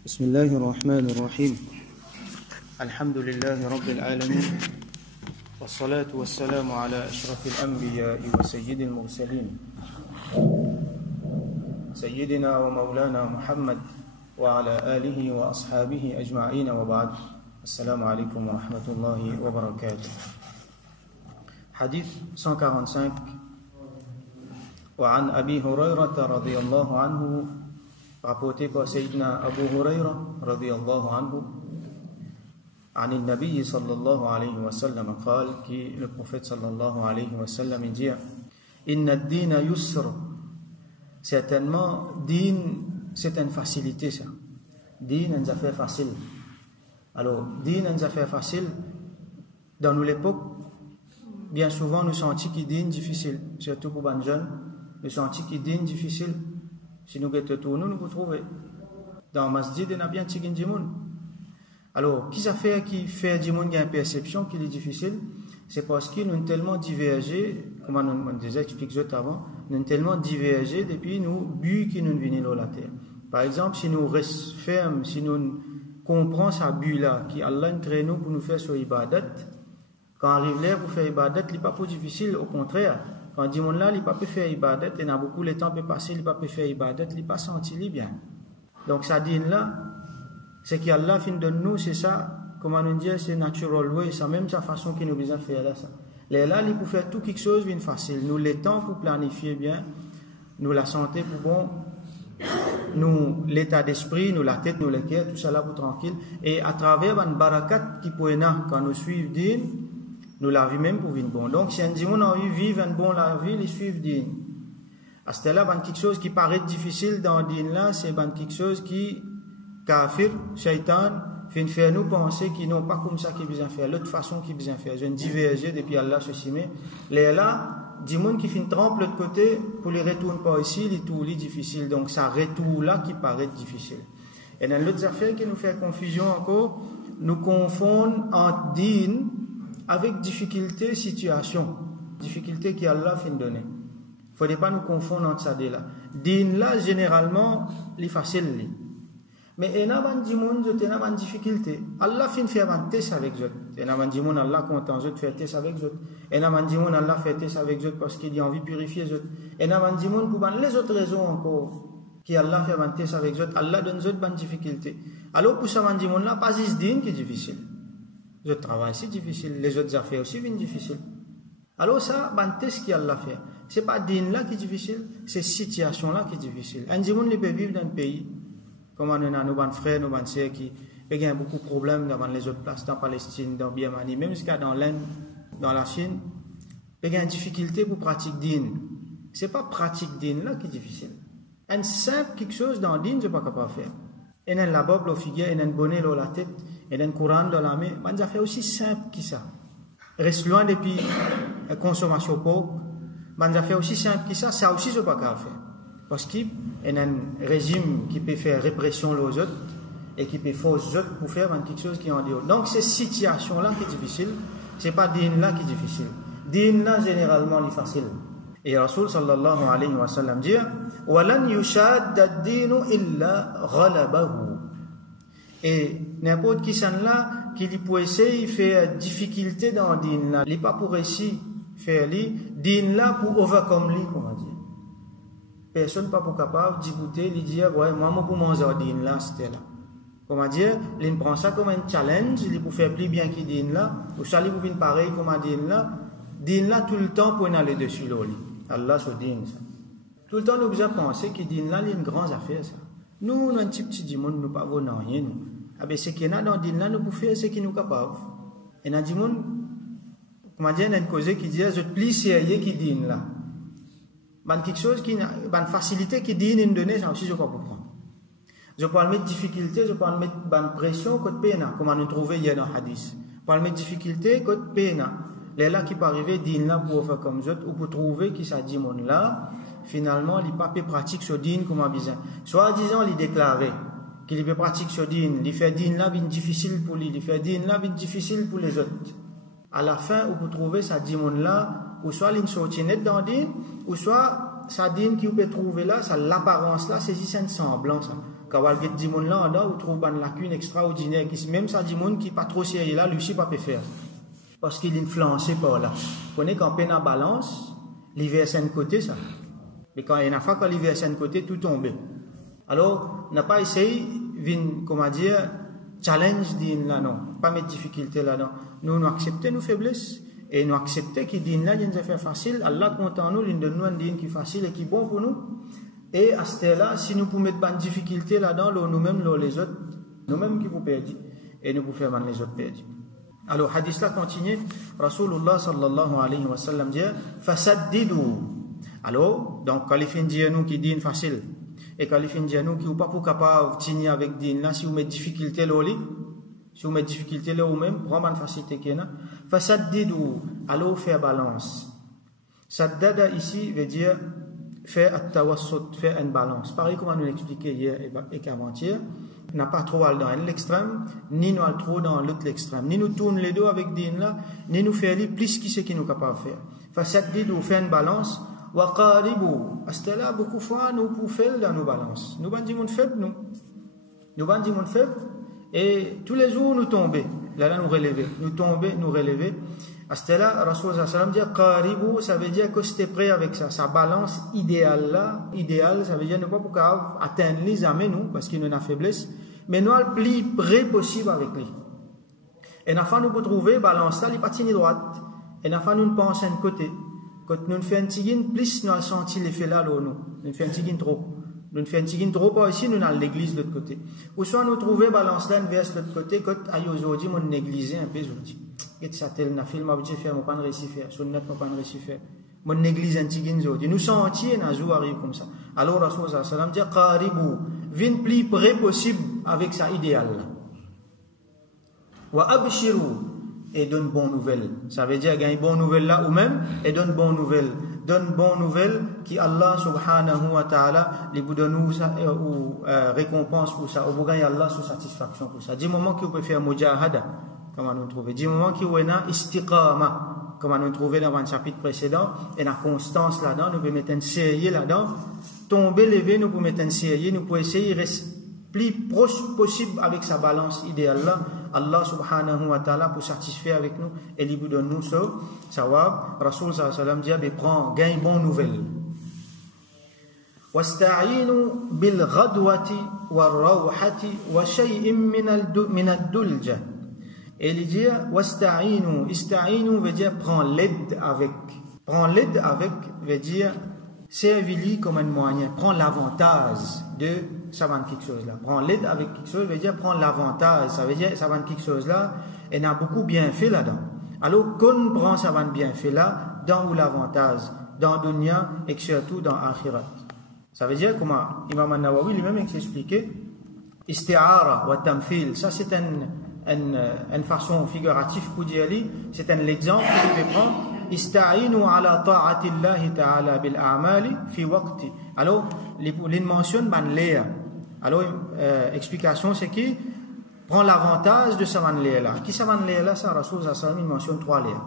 بسم الله الرحمن الرحيم الحمد لله رب العالمين والصلاة والسلام على أشرف الأنبياء وسيد المرسلين سيدنا ومولانا محمد وعلى آله وأصحابه أجمعين وبعد السلام عليكم ورحمة الله وبركاته حديث 145 وعن أبي هريرة رضي الله عنه rapporté par Sayyidina Abu Huraira radiyallahu anhu عن النبي صلى الله عليه وسلم قال qui le prophète صلى الله عليه وسلم dit إن الدين يسر certainement din c'est une facilité ça din une affaire facile alors din une affaire facile dans nous l'époque bien souvent nous sentons qu'il din difficile surtout pour les jeunes nous sentons qu'il din difficile. Si nous tournons, nous vous trouvez. Dans le masjid, il y a bien de monde. Alors, qui ça fait qui fait du monde qui a une perception qui est difficile? C'est parce qu'ils nous ont tellement divergé, comme on déjà expliqué avant, nous ont tellement divergé depuis nous buts qui nous viennent dans la terre. Par exemple, si nous restons fermes, si nous comprenons ce but-là, qui Allah crée nous pour nous faire sur ibadat, quand arrive l'heure pour faire ibadat, il n'est pas plus difficile, au contraire. Quand dit mon là, il pas peut faire ibadat, et n'a beaucoup le temps peut passer, il pas peut faire ibadat, il pas senti bien. Donc ça dit là, c'est qu'Allah fin de nous, c'est ça, comment on dit, c'est natural way, c'est même sa façon qu'il nous besoin de faire là ça. Là, il peut faire tout quelque chose vient facile. Nous le temps pour planifier bien, nous la santé pour bon, nous l'état d'esprit, nous la tête, nous le cœur, tout ça là pour tranquille. Et à travers une barakat qui peut être quand nous suivons din, nous la vie même pour vivre bon. Donc, si on dit on a envie de vivre une bonne la vie, ils suivent din. À ce là, quelque chose qui paraît difficile dans din là, c'est quelque chose qui, kafir, shaitan, fait faire nous penser qu'ils n'ont pas comme ça qu'ils besoin faire, l'autre façon qu'ils besoin faire. Je ne diverger depuis Allah ceci mais les là, du monde qui fait une trempe l'autre côté, pour les retourner pas ici, les tout les difficile. Donc, ça retour là qui paraît difficile. Et dans l'autre affaire qui nous fait confusion encore, nous confondons entre din avec difficulté, situation, difficulté qui Allah fin donner. Il ne faudrait pas nous confondre entre ça et là. Din là, généralement, il est facile. Mais il y a une difficulté. Allah fin faire un test avec eux. Il y a des gens Allah content de faire test avec eux. Il y a des gens Allah fait test avec eux parce qu'il a envie de purifier eux. Il y a des gens pour les autres raisons encore qui Allah fait un test avec eux. Allah donne eux une difficulté. Alors pour ça, des gens là, pas juste din qui est difficile. Le travail c'est difficile, les autres affaires aussi viennent difficiles. Alors ça, c'est ce qu'il Allah fait. C'est pas din là qui est difficile, c'est situation là qui est difficile. Un monde peut vivre dans un pays, comme on a nos frères, nos sœurs qui ont beaucoup de problèmes dans les autres places, dans Palestine, dans Birmanie, même jusqu'à dans l'Inde, dans la Chine, ils ont une difficulté pour pratiquer din. C'est pas pratique din là qui est difficile. Un simple quelque chose dans din, je ne suis pas capable de faire. Il y a la Bible au figuier, il y a un bonnet dans la tête. Et un Coran dans la main, mais ça fait aussi simple que ça. Reste loin depuis la consommation pauvre, mais ça fait aussi simple que ça aussi je ne peux pas faire. Parce qu'il y a un régime qui peut faire répression aux autres et qui peut forcer les autres pour faire quelque chose qui est en dehors. Donc ces situations-là qui est difficile, ce n'est pas din là qui est difficile. Din là généralement est facile. Et Rasul sallallahu alayhi wa sallam dit وَلَنْ يُشَادَّ الدِّينُ إِلَّا غَلَبَهُ. Et n'importe qui s'en là, qui peut essayer de faire difficulté dans le din là, il n'est pas pour essayer de faire le din là pour overcome lui, comment dire. Personne n'est pas pour capable d'écouter, de dire, ouais, moi, pour manger le din là, c'était là. Comment dire, il prend ça comme un challenge, il peut faire plus bien qu'il din là, ou ça, il peut faire pareil comme un din là tout le temps pour aller dessus l'oli. Allah se din ça. Tout le temps, nous besoin penser que din là, il y a une grande affaire ça. Nous, un petit monde, nous ne pouvons pas rien. Ah ben, ce qu'il y a dans le din là, nous pouvons faire ce qui nous est capable. Et dans le monde, comment dire, il y a une cause qui dit, je plus sérieux qui din là. Ben, quelque chose qui, ben, facilité qui din nous donne, ça aussi, je ne peux pas comprendre. Je peux mettre difficulté, je peux mettre ben, pression, côté peine, comme on a trouvé hier dans le hadith. Je peux mettre difficulté, côté peine. Les là qui peut arriver, din là pour faire comme ça, ou pour trouver qui ça dit monde là. Finalement, il pas pratique ce din comme besoin. Soit disant, il déclarait qu'il peut pratique ce din, il fait din là bien difficile pour lui, il fait din là bien difficile pour les autres. À la fin, on peut trouver ça dit monde là, ou soit il sortit net dans din, ou soit ça din qui peut trouver là, ça l'apparence là, c'est juste un semblant ça. quand on dit mon là, on trouve une lacune extraordinaire, même ça dit mon qui pas trop sérieux là, lui aussi pas peut faire. Parce qu'il est influencé par là. Vous connaissez quand on a balance, l'hiver c'est un côté ça. Mais quand il y a une fois quand l'hiver c'est un côté, tout tombe. Alors, on n'a pas essayé, comment dire, challenge din là non, pas mettre difficulté là dedans. Nous acceptons nos faiblesses et nous acceptons qu'il dit là, il y a une affaire facile. Allah content nous, il donne nous un din qui est facile et qui est bon pour nous. Et à ce là, si nous pouvons mettre pas de difficulté là-dedans, nous-mêmes, les autres, nous-mêmes qui vous perdons et nous pouvons faire les autres perdre. Alors, hadith là continue. Rasulullah sallallahu alayhi wa sallam dit fasaddidu. Alors, donc, quand il fait dire nous qui dit facile et quand il fait dire nous qui ou pas pour capable de tenir avec din là, si vous mettez difficulté là, si vous mettez difficulté là ou même, prends une facilité qui est là. Fasaddidu. Alors, faire balance. Saddada ici veut dire faire at-tawassut, faire une balance. Pareil comme on nous l'expliquait hier et qu'avant-hier, on n'a pas trop dans l'extrême, ni nous trop dans l'autre extrême. Ni nous tourne les deux avec din là, ni nous faire plus qui c'est qui nous capable de faire. Fasaddidu, faire une balance. Wa qaribu. À ce là, beaucoup de fois, nous pouvons faire dans nos balances. Nous bandits mon faible, nous. Nous bandits mon faible. Et tous les jours, nous tombons. Là, nous relever. Nous tomber, nous relever. À ce là, Rasul sallallahu alayhi wa sallam dit qaribu, ça veut dire que c'était prêt avec ça. Sa balance idéale là, idéale, ça veut dire ne pas pour atteindre les amis, nous, parce qu'il nous a faiblesse, mais nous, le plus près possible avec lui. Et enfin, nous pouvons trouver balance là, il n'est pas tenu droite. Et enfin, nous pensons un côté. Quand nous faisons un tigin, plus nous avons senti l'effet là, nous faisons un tigin trop. Nous faisons un tigin trop pas ici, nous avons l'église de l'autre côté. Ou soit nous trouvons balance là, vers l'autre côté, quand aïe aujourd'hui, nous négliger un peu aujourd'hui. Et ça tel na film objet faire mon pas de réussir faire sunnat mon pas de réussir faire mon néglige antigin zodi nous sentier na jour arrive comme ça. Alors Rasul sallallahu alayhi wa sallam dit qaribu, vin plus près possible avec sa idéal wa abshiru, et donne bonne nouvelle. Ça veut dire gagne bonne nouvelle là ou même et donne bonne nouvelle qui Allah subhanahu wa ta'ala les vous donne ou récompense pour ça, ou gagne Allah sous satisfaction pour ça. Du moment que vous pouvez faire mujahada, comme on nous trouve, du moment qu'il y a istiqama, comme on nous trouvait dans un chapitre précédent, et la constance là-dedans, nous pouvons mettre un sérieux là-dedans, tomber, lever, nous pouvons mettre un sérieux, nous pouvons essayer de rester plus proche possible avec sa balance idéale là, Allah subhanahu wa ta'ala pour satisfaire avec nous, et il vous donne nous ça, sawab, Rasul sallallahu alayhi wa sallam dit, prends, gagne bonne nouvelle. واستعينوا بالغدوة والروحة وشيء من الدلجة. Et il dit wasta'inu, ista'inu veut dire prends l'aide avec. Prends l'aide avec veut dire servir comme un moyen, prends l'avantage de ça va quelque chose là. Prends l'aide avec quelque chose veut dire prends l'avantage, ça veut dire ça va quelque chose là et n'a beaucoup bien fait là-dedans. Alors qu'on prend ça va bien fait là dans où l'avantage, dans dunya et surtout dans akhirat. Ça veut dire comment Imam An-Nawawi lui-même expliqué isti'ara wa tamthil, ça c'est une façon figurative pour dire c'est un exemple que vous pouvez prendre ista'inu ala ta'atillahi ta'ala bil a'mali fi waqti. Alors il mentionne banléa. Alors explication c'est qui prend l'avantage de sa banléa là. Qui sa banléa là, ça Rasul sallallahu alayhi wa sallam mentionne trois léa.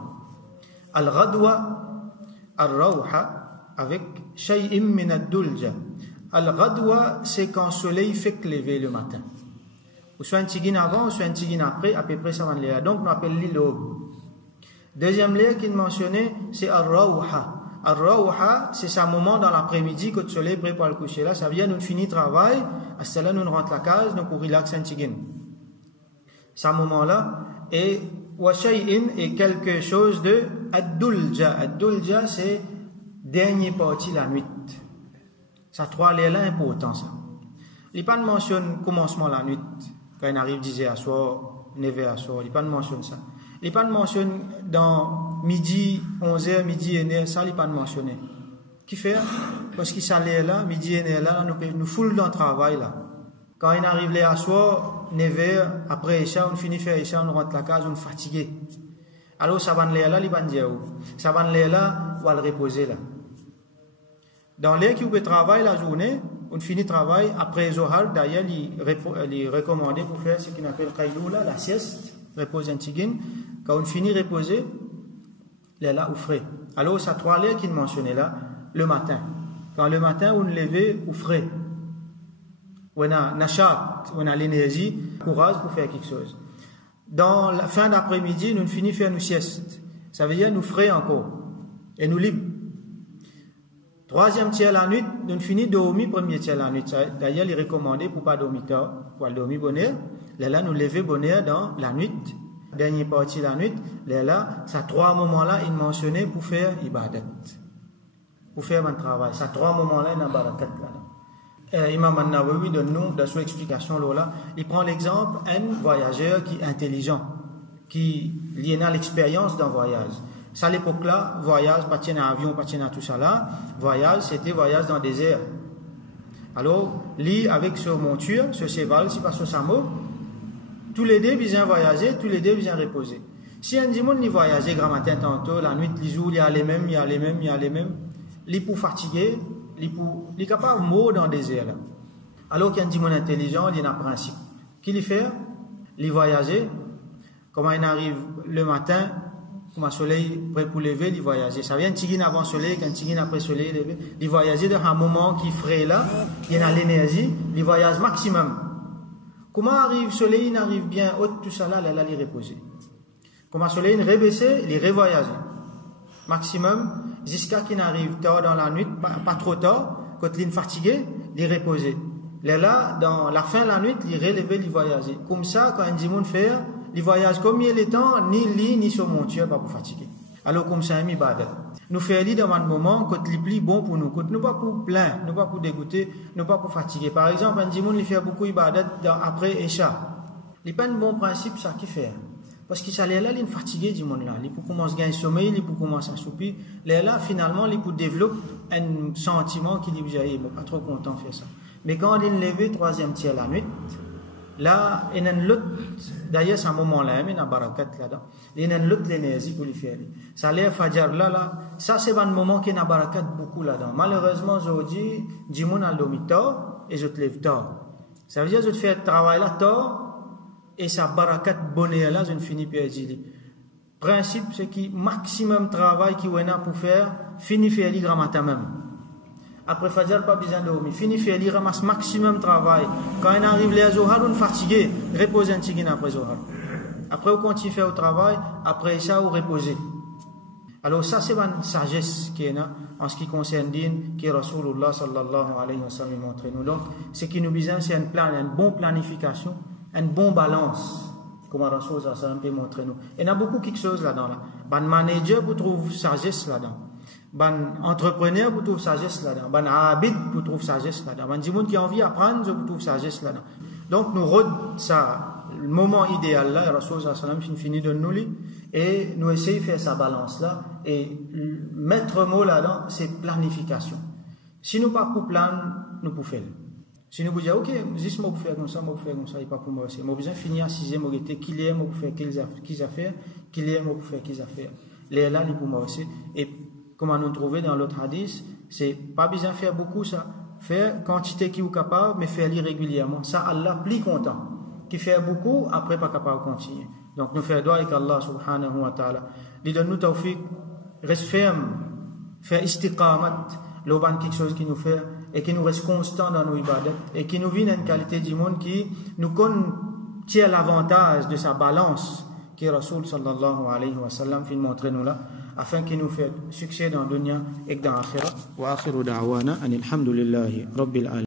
Al-ghadwa, al-rawha avec shay'in min ad-dulja. Al-ghadwa c'est quand le soleil fait lever le matin. Ou soit un tigin avant, ou soit un tigin après, à peu près ça va l'air. Donc, on appelle l'aube. Deuxième l'air qu'il mentionnait, c'est Ar-Rawha. Ar-Rawha, c'est ce moment dans l'après-midi que le soleil prépare le coucher là. Ça veut dire, nous finissons le travail, à ce là, nous rentrons à la case, nous relaxons un tigin. Ce moment-là, et Washay'in est quelque chose de Ad-Dulja. Ad-Dulja, c'est dernière partie de la nuit. Ça, trois l'air là, important ça. Il n'y a pas de mention commencement la nuit. Quand il arrive 10h à soir, 9h à soir, il n'y a pas de mention de ça. Il n'y a pas de mention dans midi, 11h, midi et 9h, ça, il n'y a pas de mentionner. Qui fait? Parce qu'il s'allait là, midi et 9h, là, nous foule dans le travail là. Quand il arrive là à soir, 9h, après Isha, on finit faire Isha, on rentre à la case, on est fatigué. Alors, ça va là, il va dire où? Ça va là, on va le reposer là. Dans l'air qui peut travailler la journée, on finit le travail, après Zohar, d'ailleurs, il est recommandé pour faire ce qu'on appelle Qayloula, la sieste, repose un tigin. Quand on finit de reposer, il est là au frais. Alors, ça trois l'air qu'il mentionnait là, le matin. Quand le matin, on levait au frais. on a nachat, on a l'énergie, courage pour faire quelque chose. Dans la fin d'après-midi, nous finissons faire nos siestes. Ça veut dire nous frais encore et nous libres. Troisième tiers la nuit, nous finissons dormir premier tiers la nuit. D'ailleurs, il est recommandé pour ne pas dormir tard, pour dormir bonne heure. Là, nous lever bonne heure dans la nuit. Dernière partie de la nuit, là, ça 3 moments-là, il mentionnait pour faire ibadat. Pour faire un travail. Ça 3 moments-là, il y a barakat là. Imam An-Nawawi donne nous, dans son explication là, il prend l'exemple d'un voyageur qui est intelligent, qui a l'expérience d'un voyage. Ça, à l'époque-là, voyage, pas en avion, pas en tout ça là, voyage, c'était voyage dans le désert. Alors, lui, avec ce monture, ce cheval, si pas sur sa mot, tous les deux, ils ont voyagé, tous les deux, ils ont reposé. Si un dimanche, ils voyageaient grand matin tantôt, la nuit, les jours, il y a les mêmes, les pour fatiguer, les capables de mourir dans le désert. Là. Alors qu'un dimanche intelligent, il y a un principe. Qu'il fait? Il voyager, comment il arrive le matin, comme le soleil prêt pour lever, il voyage. Ça vient un petit avant le soleil, un petit après le soleil levé. Il voyage dans un moment qui frais là, il y a l'énergie, il voyage maximum. Comment arrive le soleil, il arrive bien haut, tout ça là, il repose. Comment le soleil il rebaisse, il revoyage. Maximum, jusqu'à qu'il arrive tard dans la nuit, pas trop tard, quand il est fatigué, il repose. Là, dans la fin de la nuit, il relève, il voyage. Comme ça, quand un dimanche fait, il voyage comme il est temps, ni lit, ni sur monture, pas pour fatiguer. Alors, comme ça, il badet. Nous faisons dans un moment, quand il est plus bon pour nous, quand nous pas pour plein, nous pas pour dégoûter, nous pas pour fatiguer. Par exemple, un dimanche, il fait beaucoup ibadat après Isha. Il n'est pas un bon principe, ça qui fait. Parce qu'il s'allait là, il est fatigué, dimanche là. Il peut commencer à gagner sommeil, il peut commencer à souper. Là, finalement, il peut développer un sentiment qu'il dit, il n'est pas trop content de faire ça. Mais quand il est levé, 3e tiers la nuit, là, il y a une lutte, d'ailleurs, c'est un moment-là, il y a une barakat là-dedans, il y a une lutte l'énergie pour le faire. Ça a l'air fajar là, ça c'est un moment qui y a une barakat beaucoup là-dedans. Malheureusement, aujourd'hui, du monde a dormi tard et je te lève tard. Ça veut dire que je te fais le travail là tard et ça barakat bonheur là, je ne finis pas à dire. Le principe, c'est que maximum travail qu'il y a pour faire, fini faire le grand matin même. Après Fajr, pas besoin de dormir. Fini faire, il ramasse maximum de travail. Quand il arrive les Zohar, on est fatigué. Repose un petit après Zohar. Après, on continue à faire le travail. Après ça, on repose. Alors, ça, c'est une sagesse qui est là, en ce qui concerne Din, qui Rasulullah sallallahu alayhi wa sallam montre nous. Donc, ce qui nous besoin, c'est un plan, une bonne planification, une bonne balance, comme Rasulullah sallallahu alayhi wa sallam peut montrer nous. Et il y a beaucoup de choses là-dedans. Là. Un manager, vous trouvez sagesse là-dedans. Ban entrepreneur vous trouve sagesse là-dedans, ban habit vous trouve sagesse là-dedans, ban monde qui a envie d'apprendre vous trouve sagesse là-dedans. Donc nous rodons ça, le moment idéal là, Rasul sallallahu alayhi wa sallam finit de nous et nous essayons de faire sa balance là et mettre mot là-dedans, c'est planification. Si nous pas pour plan, nous pouvons faire. Si nous vous disons ok, juste moi pour faire comme ça, moi pour faire comme ça, et pas pour moi aussi. Moi besoin finir à 6e, moi était qu'il est moi pour faire qu'ils affaires, qu'il est moi pour faire qu'ils affaires. Les là, les pour moi aussi et comme nous trouvons dans l'autre hadith, c'est pas besoin de faire beaucoup ça. Faire quantité qui est capable, mais faire régulièrement. Ça, Allah plus content. Qui fait beaucoup, après pas capable de continuer. Donc nous faisons doigt avec Allah subhanahu wa ta'ala. Il donne nous tawfiq, reste ferme, faire istiqamat, l'oban quelque chose qui nous fait, et qui nous reste constant dans nos ibadat, et qui nous vit dans une qualité du monde qui nous tient l'avantage de sa balance, qui Rasul sallallahu alayhi wa sallam fin montrer nous là, afin qu'il nous fasse succès dans le dunya et dans l'akhirah. Wa akhiru da'wana anil hamdulillahi rabbil alamin.